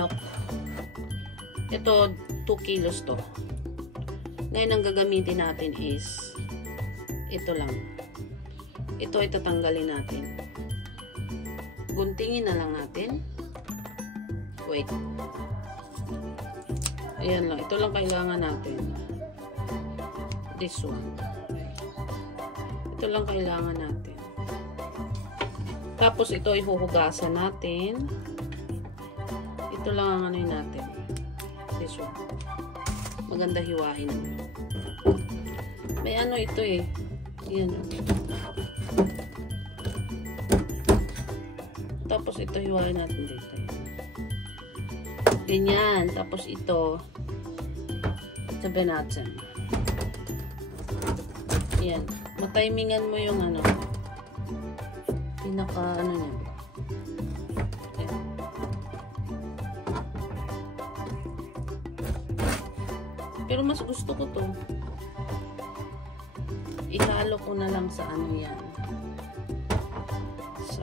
manok. Ito, 2 kilos to. Ngayon, ang gagamitin natin is ito lang. Ito ay tatanggalin natin. Guntingin na lang natin. Wait. Ayan lang. Ito lang kailangan natin. This one. Okay. Ito lang kailangan natin. Tapos, ito ay huhugasan natin. Ito lang ang ano natin. This one. Maganda hiwain. May ano ito eh. Yan. Tapos ito hiwain natin dito. Ganyan. Tapos ito sabi natin. Yan. Matimingan mo yung ano. Pinaka ano niya. Yan. Pero mas gusto ko to. Ihalo ko na lang sa ano yan. Sa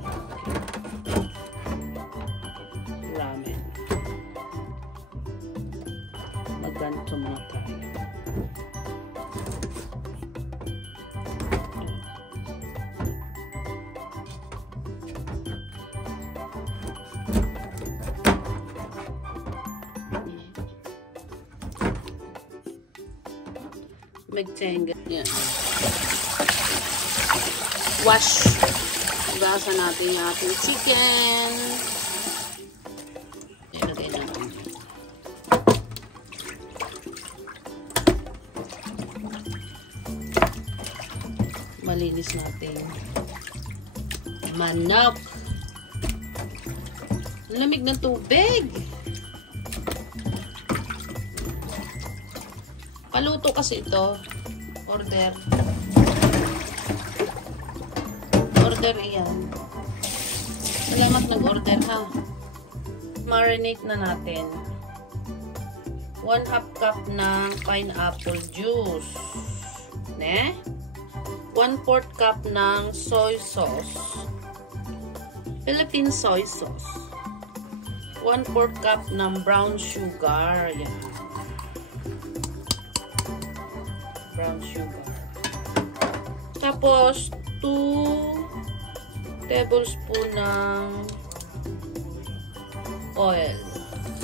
ramen. Magganto muna tayo. Magtengga. Yan. Wash. Hugasan natin yung ating chicken. Ilagay natin. Malinis natin. Manok. Lamig ng tubig. Paluto kasi ito. Order. Order iyan. Salamat nag-order ha. Marinate na natin. 1/2 cup ng pineapple juice. Ne? 1/4 cup ng soy sauce. Philippine soy sauce. 1/4 cup ng brown sugar. Yan. Brown sugar. Tapos, 2 tablespoon ng oil.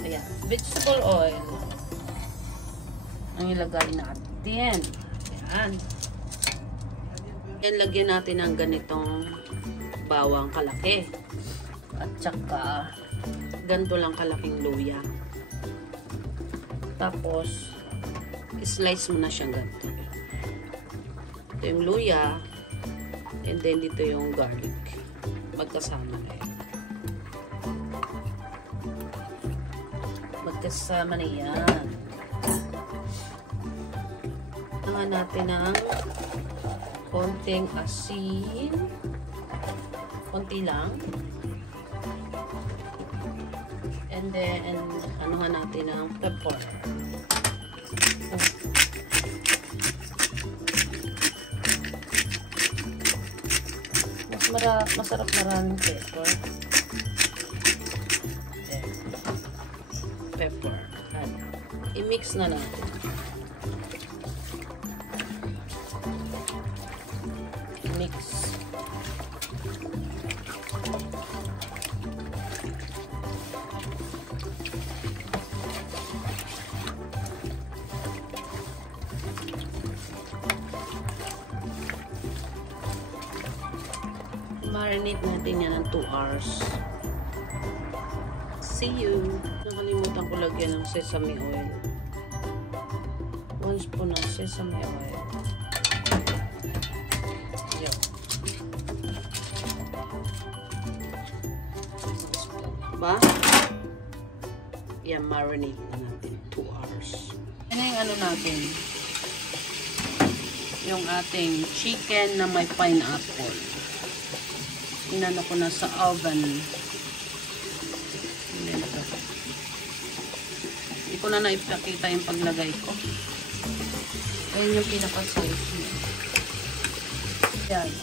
Ayan. Vegetable oil. Ang ilagay natin. Ayan. Ayan, lagyan natin ng ganitong bawang kalaki. At saka, ganito lang kalaking luya. Tapos, slice mo na siyang ganito. Ito yung luya. And then, dito yung garlic. Magkasama na yan. Magkasama na yan. Tangan natin ng konting asin. Konti lang. And then, anuhan natin ng pepper. Masarap maraming pepper. Then, pepper. I-mix na natin. Mix. Marinate natin yan ng 2 hours. See you! Nakalimutan ko lagyan ng sesame oil. 1 spoon ng sesame oil. Yan. Diba? Yan, marinate na natin. 2 hours. Yan na yung ano natin. Yung ating chicken na may pineapple. Inano ko na sa oven. Hindi ko na naipakita yung paglagay ko. Ayan yung pinaka-size niya. Ayan.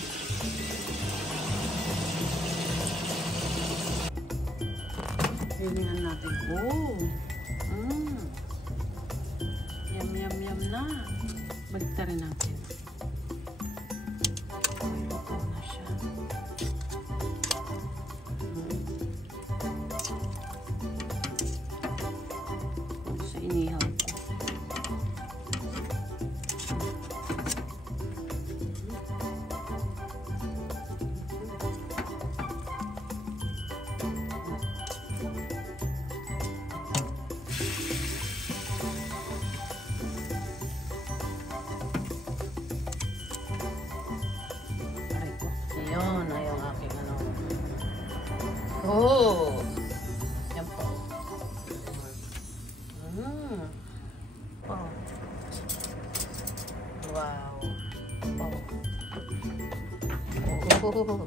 Hilingan natin. Oh! Yum, yum, yum na. Baliktarin natin. Ito na siya. Sa inihaw ko. Ayun, ay yung aking ano. Oh! Yan po. Oh. Wow. Oh. Oh.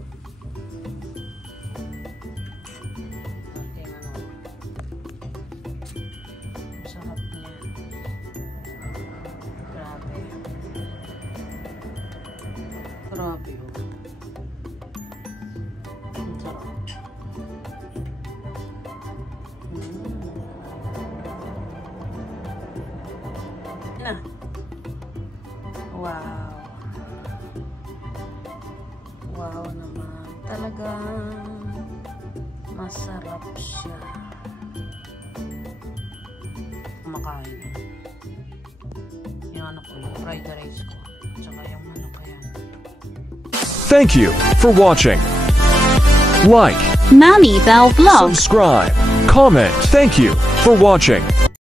Aking ano. Sarap niya. Grabe. Grabe oh. Na. Wow. Wow naman. Talagang masarap siya. Kumakain. Yung ano ko, yung fried rice ko. Tsaka yung ano kaya. Thank you for watching. Like, Mammy Belle Vlog. subscribe, comment. Thank you for watching.